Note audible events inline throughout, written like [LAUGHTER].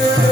Yeah.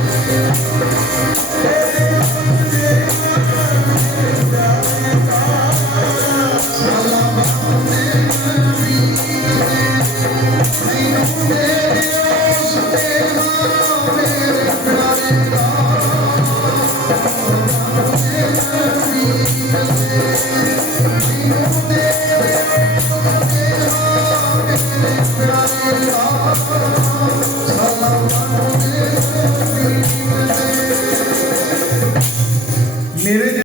Yeah. [LAUGHS]